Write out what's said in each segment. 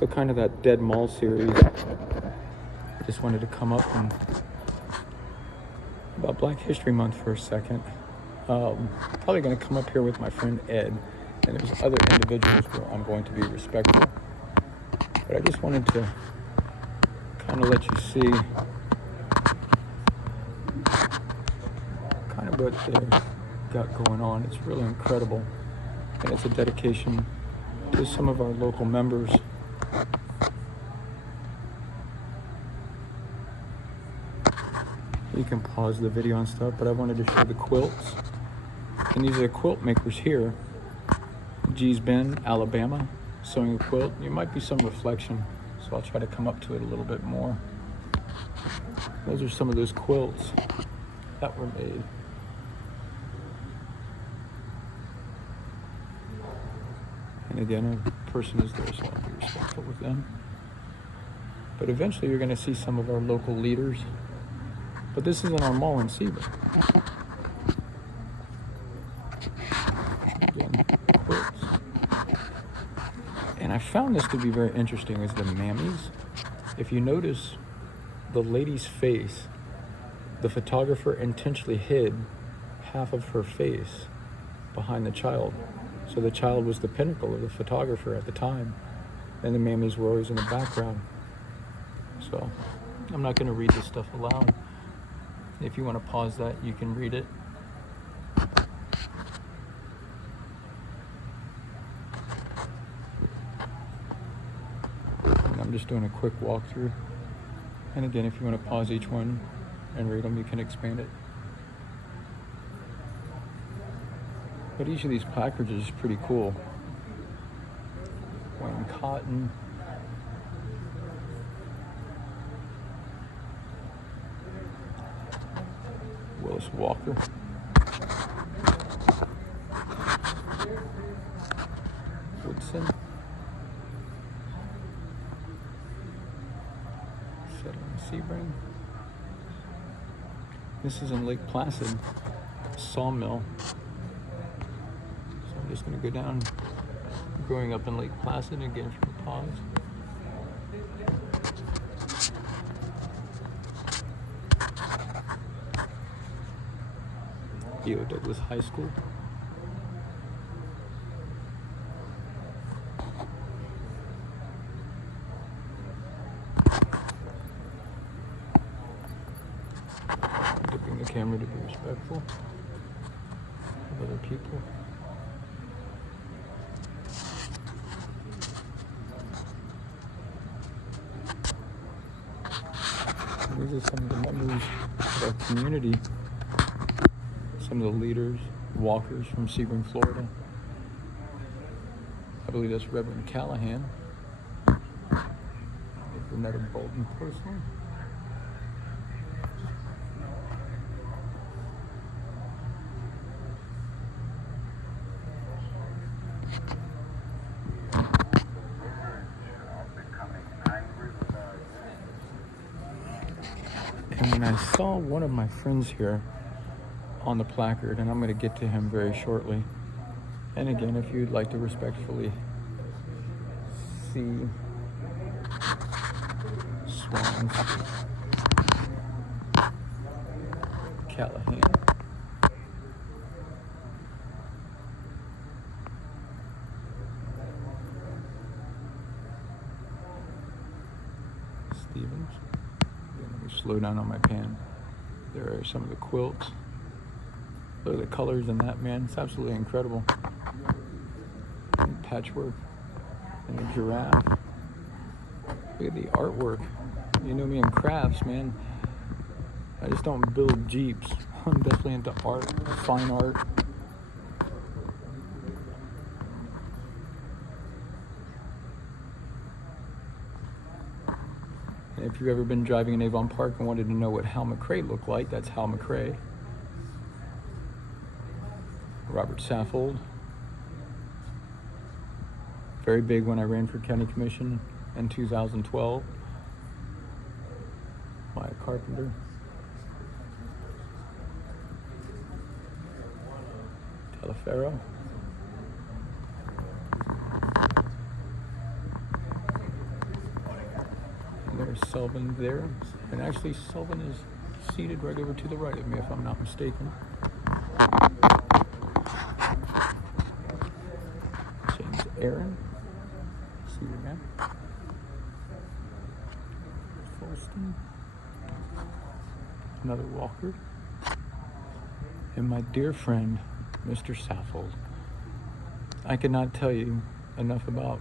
So kind of that Dead Mall series. Just wanted to come up and about Black History Month for a second. Probably going to come up here with my friend Ed, and there's other individuals where I'm going to be respectful. But I just wanted to kind of let you see kind of what they've got going on. It's really incredible, and it's a dedication to some of our local members. You can pause the video and stuff, but I wanted to show the quilts. And these are the quilt makers here. Gee's Bend, Alabama, sewing a quilt. There might be some reflection, so I'll try to come up to it a little bit more. Those are some of those quilts that were made. And again, a person is there, so I'll be respectful with them. But eventually you're going to see some of our local leaders. But this is in our mall in Sebring. Again, quilts. And I found this to be very interesting is the mammies. If you notice the lady's face, the photographer intentionally hid half of her face behind the child. So the child was the pinnacle of the photographer at the time. And the mammies were always in the background. So I'm not going to read this stuff aloud. If you want to pause that, you can read it. And I'm just doing a quick walkthrough. And again, if you want to pause each one and read them, you can expand it. But each of these placards is pretty cool. Wayne Cotton. Willis Walker. Woodson. Sebring. This is in Lake Placid, sawmill. So I'm just going to go down, growing up in Lake Placid again from the pause. E.O. Douglas High School. Dipping the camera to be respectful of other people. These are some of the members of our community. Some of the leaders, walkers from Sebring, Florida. I believe that's Reverend Callahan. Another Bolton person. And when I saw one of my friends here on the placard, and I'm going to get to him very shortly. And again, if you'd like to respectfully see swans, Callahan, Stevens. Again, let me slow down on my pan. There are some of the quilts. Look at the colors in that, man. It's absolutely incredible. And patchwork. And the giraffe. Look at the artwork. You know me in crafts, man. I just don't build Jeeps. I'm definitely into art, fine art. And if you've ever been driving in Avon Park and wanted to know what Hal McRae looked like, that's Hal McRae. Robert Saffold. Very big when I ran for county commission in 2012. Maya Carpenter. Telefero. Selvin there. And actually, Selvin is seated right over to the right of me, if I'm not mistaken. James Aaron. See you, man. Folston. Another walker. And my dear friend, Mr. Saffold. I could not tell you enough about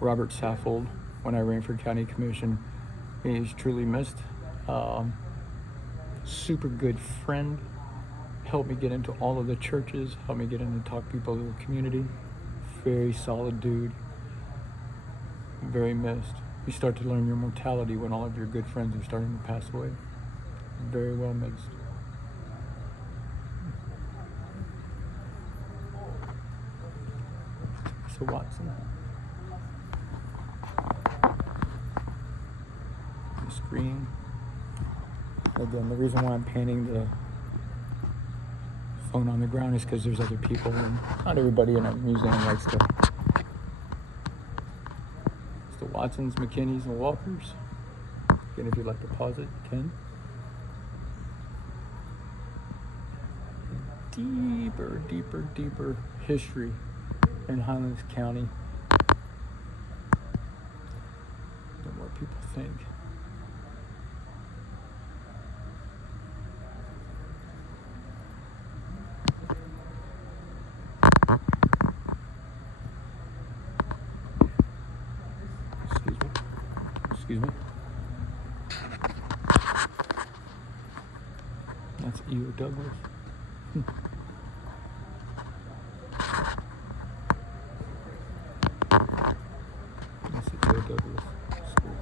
Robert Saffold when I ran for county commission. He's truly missed. Super good friend. Helped me get into all of the churches. Helped me get in to talk to people in the community. Very solid dude. Very missed. You start to learn your mortality when all of your good friends are starting to pass away. Very well missed. So Watson. The screen. Again, the reason why I'm painting the phone on the ground is because there's other people, and not everybody in a museum likes to. It's the Watsons, McKinneys, and Walkers. Again, if you'd like to pause it, you can. Deeper history in Highlands County than what people think. Excuse me. That's E.O. Douglas. That's the E.O. Douglas School.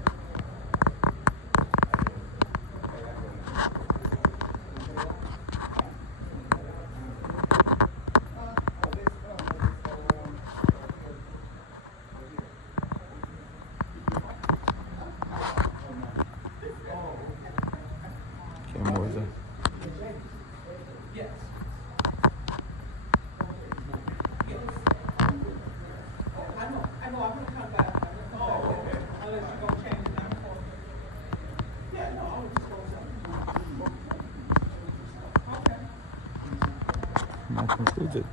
Okay, more of the that concludes it.